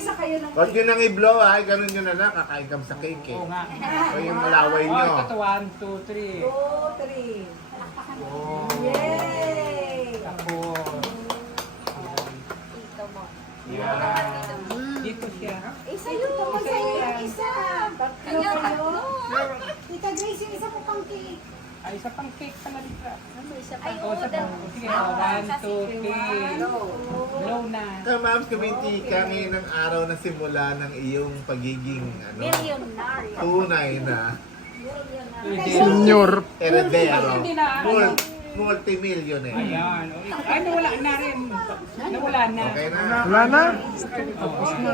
Mag-umpisa kayo ng Huwag nyo nang i-blow ha, ganun nyo na lang, kakain kami sa cake eh. Oo nga. O yung malaway nyo. Oh, ito 1, 2, 3. 2, 3. Oh. Yay! Tapos. Ito mo. Yan. Dito siya. Isa yun, isa yun, isa. Tatlo Kanya kayo. tatlo. Tita Grace, yung isa mo pang cake. Ay, isa pang cake pala dito. Ay, Oh, isa pang. Sige, 1, 2, 3. Blow na. Ma'am, kumintika ngayon ang araw na simula ng iyong pagiging Millionaire. tunay na Senior. heredero. Hindi na, ano. Multimillionaire. Ayan. Ay, nawala na rin. Nawala na. Okay na. Wala na. Tapos na.